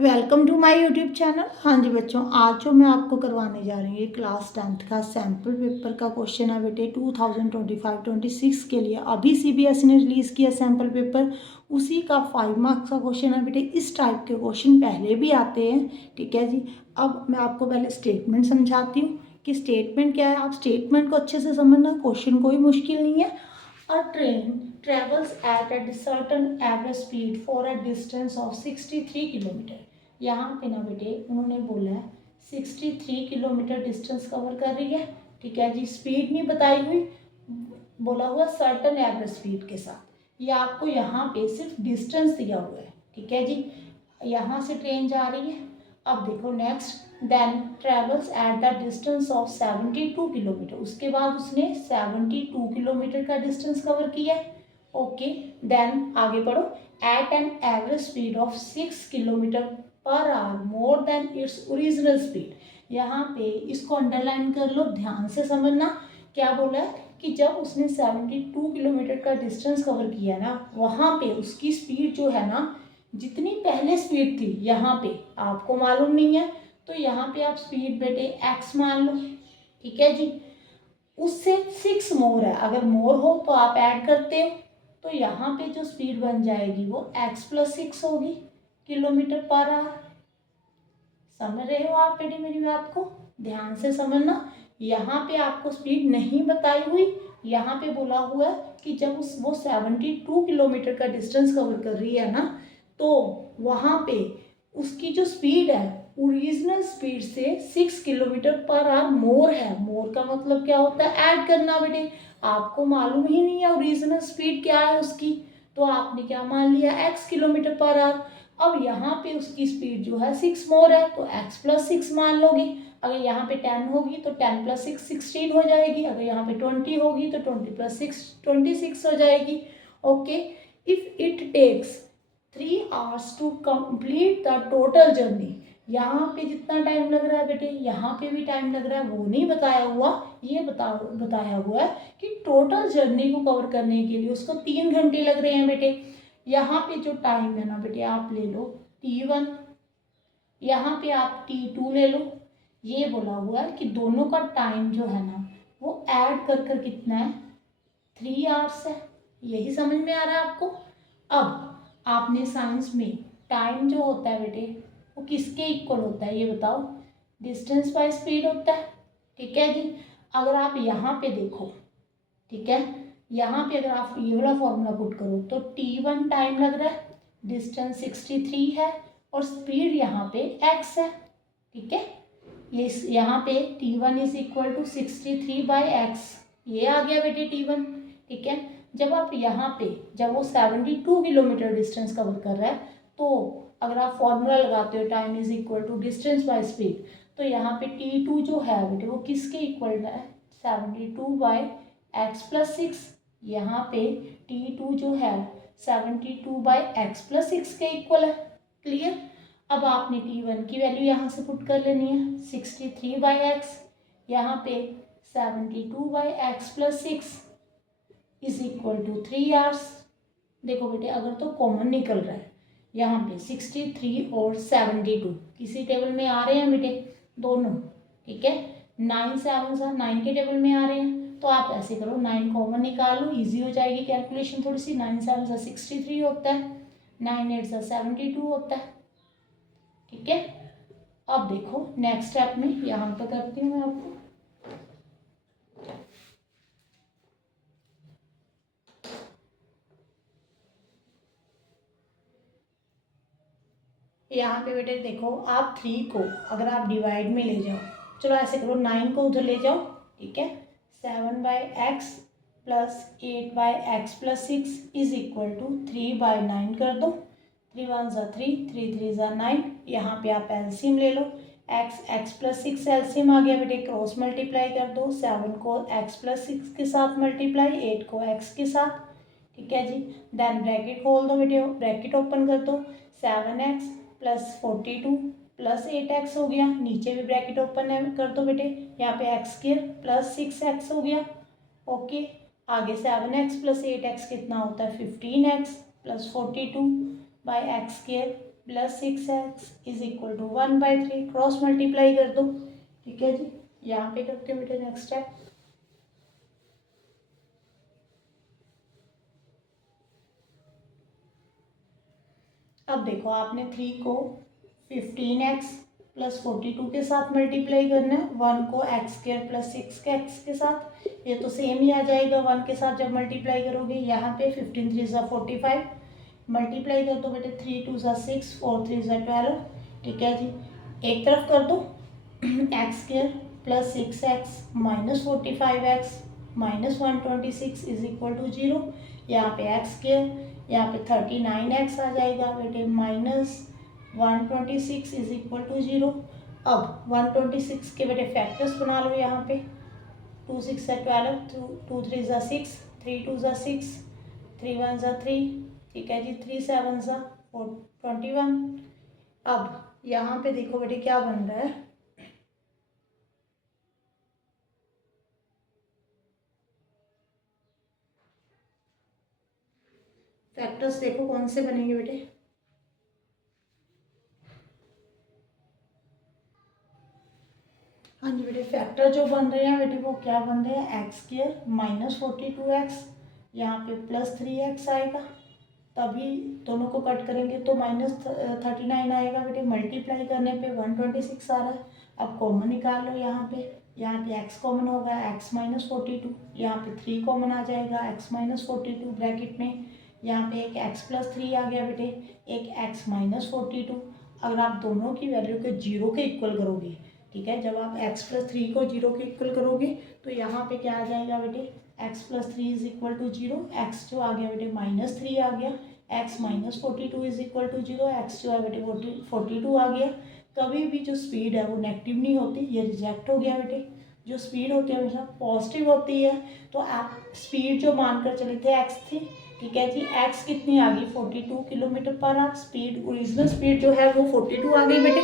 Welcome to my YouTube channel. हाँ जी बच्चों, आज जो मैं आपको करवाने जा रही हूँ ये क्लास 10th का सैम्पल पेपर का क्वेश्चन है बेटे 2025-26 के लिए। अभी सीबीएसई ने रिलीज़ किया सैम्पल पेपर, उसी का 5 मार्क्स का क्वेश्चन है बेटे। इस टाइप के क्वेश्चन पहले भी आते हैं, ठीक है जी। अब मैं आपको पहले स्टेटमेंट समझाती हूँ कि स्टेटमेंट क्या है। आप स्टेटमेंट को अच्छे से समझना, क्वेश्चन कोई मुश्किल नहीं है। A train travels at a certain average speed for a distance of 63 kilometre. यहाँ पे ना बेटे उन्होंने बोला है 63 किलोमीटर डिस्टेंस कवर कर रही है, ठीक है जी। स्पीड नहीं बताई हुई, बोला हुआ सर्टन एवरेज स्पीड के साथ। ये आपको यहाँ पे सिर्फ डिस्टेंस दिया हुआ है, ठीक है जी। यहाँ से ट्रेन जा रही है। अब देखो next, then travels at the distance of 72 kilometre. उसके बाद उसने 72 किलोमीटर का डिस्टेंस कवर किया है, ओके। देन आगे पढ़ो, at an average speed of 6 kilometre per hour more than its original speed. यहाँ पे इसको अंडरलाइन कर लो, ध्यान से समझना। क्या बोला है कि जब उसने 72 किलोमीटर का डिस्टेंस कवर किया ना, वहाँ पे उसकी स्पीड जो है ना, जितनी पहले स्पीड थी यहाँ पे आपको मालूम नहीं है, तो यहाँ पे आप स्पीड बेटे x मान लो, ठीक है जी। उससे 6 मोर है, अगर मोर हो तो आप ऐड करते हो, तो यहाँ पे जो स्पीड बन जाएगी वो x+6 होगी किलोमीटर पर आवर। समझ रहे हो आप बेटे मेरी बात को, ध्यान से समझना। यहाँ पे आपको स्पीड नहीं बताई हुई, यहाँ पे बोला हुआ है कि जब वो 72 किलोमीटर का डिस्टेंस कवर कर रही है ना, तो वहाँ पे उसकी जो स्पीड है ओरिजिनल स्पीड से 6 किलोमीटर पर आवर मोर है। मोर का मतलब क्या होता है, ऐड करना बेटे। आपको मालूम ही नहीं है ओरिजिनल स्पीड क्या है उसकी, तो आपने क्या मान लिया, x किलोमीटर पर आवर। अब यहाँ पे उसकी स्पीड जो है 6 मोर है, तो x+6 मान लोगे। अगर यहाँ पे 10 होगी तो 10+6 16 हो जाएगी। अगर यहाँ पे 20 होगी तो 20+6 26 हो जाएगी, okay. If it takes 3 hours to complete the total journey. यहाँ पे जितना टाइम लग रहा है बेटे, यहाँ पे भी टाइम लग रहा है, वो नहीं बताया हुआ। ये बताया हुआ है कि टोटल जर्नी को कवर करने के लिए उसको 3 घंटे लग रहे हैं बेटे। यहाँ पे जो टाइम है ना बेटे, आप ले लो T1, यहाँ पे आप T2 ले लो। ये बोला हुआ है कि दोनों का टाइम जो है ना, वो ऐड कर कितना है, 3 आवर्स है। यही समझ में आ रहा है आपको। अब आपने साइंस में टाइम जो होता है बेटे, वो किसके इक्वल होता है ये बताओ, डिस्टेंस बाय स्पीड होता है, ठीक है जी। अगर आप यहाँ पे देखो, ठीक है, यहाँ पे अगर आप ये वाला फॉर्मूला पुट करो तो T1 टाइम लग रहा है, डिस्टेंस 63 है, और स्पीड यहाँ पे x है, ठीक है। ये यहाँ पे T1 is equal to 63/x, ये आ गया बेटे T1, ठीक है। जब आप यहाँ पे, जब वो 72 किलोमीटर डिस्टेंस कवर कर रहा है, तो अगर आप फॉर्मूला लगाते हो time is equal to distance by speed, तो यहाँ पे T2 जो है बेटे वो किसके इक्वल है, 72/x+6। यहाँ पे T2 जो है 72/x+6 के इक्वल है, क्लियर। अब आपने T1 की वैल्यू यहाँ से पुट कर लेनी है, 63/x, यहाँ पे 72/x+6 is equal to 3 hours. देखो बेटे अगर तो कॉमन निकल रहा है, यहाँ पे 63 और 72 किसी टेबल में आ रहे हैं बेटे, दोनों, ठीक है। 9 7 9 के टेबल में आ रहे हैं, तो आप ऐसे करो 9 कॉमन निकाल लो, ईजी हो जाएगी कैलकुलेशन थोड़ी सी। 9 7 63 होता है, 9 8 72 होता है, ठीक है। अब देखो नेक्स्ट स्टेप में यहाँ पे करती हूँ मैं आपको, यहाँ पे बेटे देखो आप 3 को अगर आप डिवाइड में ले जाओ, चलो ऐसे करो 9 को उधर ले जाओ, ठीक है। 7/x plus 8/x+6 is equal to 3/9 कर दो। 3 1 3, 3 3 9, यहाँ पे आप एलसीएम ले लो। x+6 एलसीएम आ गया बेटे, क्रॉस मल्टीप्लाई कर दो। 7 को x+6 के साथ मल्टीप्लाई, 8 को x के साथ, ठीक है जी। देन ब्रैकेट खोल दो बेटे, ब्रैकेट ओपन कर दो। 7x प्लस 42 प्लस 8x हो गया, नीचे भी ब्रैकेट ओपन है कर दो बेटे, यहाँ पे x² प्लस 6x हो गया, ओके। आगे 7x प्लस 8x कितना होता है, 15x plus 42/x², plus 6x is equal to 1/3, cross multiply कर दो। ठीक है जी, यहाँ पे करते हैं बेटे नेक्स्ट स्टेप। अब देखो आपने 3 को 15x प्लस 42 के साथ मल्टीप्लाई करना है, 1 को x² प्लस 6x के साथ, ये तो सेम ही आ जाएगा 1 के साथ जब मल्टीप्लाई करोगे। यहाँ पे 15 3 ज़ा 45, मल्टीप्लाई कर दो बेटे, 3 2 ज़ा 6, 4 3 ज़ा 12। ठीक है जी, एक तरफ कर दो x² plus 6x minus 45x minus 126 is equal to 0। यहाँ पे x², यहाँ पे 39x आ जाएगा बेटे, माइनस 126 इज इक्वल टू 0। अब 126 के बेटे फैक्टर्स बना लो यहाँ पे, 2 6 ज़ा 12, 2 3 ज़ा 6, 3 2 ज़ा 6, 3 1 ज़ा 3। ठीक है जी, 3 7 ज़ा 21। अब यहाँ पे देखो बेटे क्या बन रहा है, फैक्टर्स देखो कौन से बनेंगे बेटे। हाँ जी बेटे, फैक्टर जो बन रहे हैं बेटे वो क्या बन रहे हैं, x² माइनस 42x, यहाँ पे प्लस 3x आएगा, तभी दोनों को कट करेंगे तो माइनस 39 आएगा बेटे, मल्टीप्लाई करने पे 126 आ रहा है। अब कॉमन निकाल लो यहाँ पे x कॉमन होगा, x माइनस 42, यहाँ पे 3 कॉमन आ जाएगा, x माइनस 42 ब्रैकेट में, यहाँ पे एक x प्लस 3 आ गया बेटे, एक x माइनस 42। अगर आप दोनों की वैल्यू के 0 के इक्वल करोगे, ठीक है, जब आप x प्लस 3 को 0 के इक्वल करोगे तो यहाँ पे क्या आ जाएगा बेटे, x plus 3 is equal to 0, x जो आ गया बेटे माइनस 3 आ गया, x minus 42 is equal to 0, x जो है बेटे 42 आ गया। कभी भी जो स्पीड है वो नेगेटिव नहीं होती, ये रिजेक्ट हो गया बेटे। जो स्पीड होती है हमेशा पॉजिटिव होती है, तो आप स्पीड जो मानकर चले थे x थी, ठीक है जी, x कितनी आ गई 42 kilometre per our, speed original speed जो है वो 42 आ गई बेटे।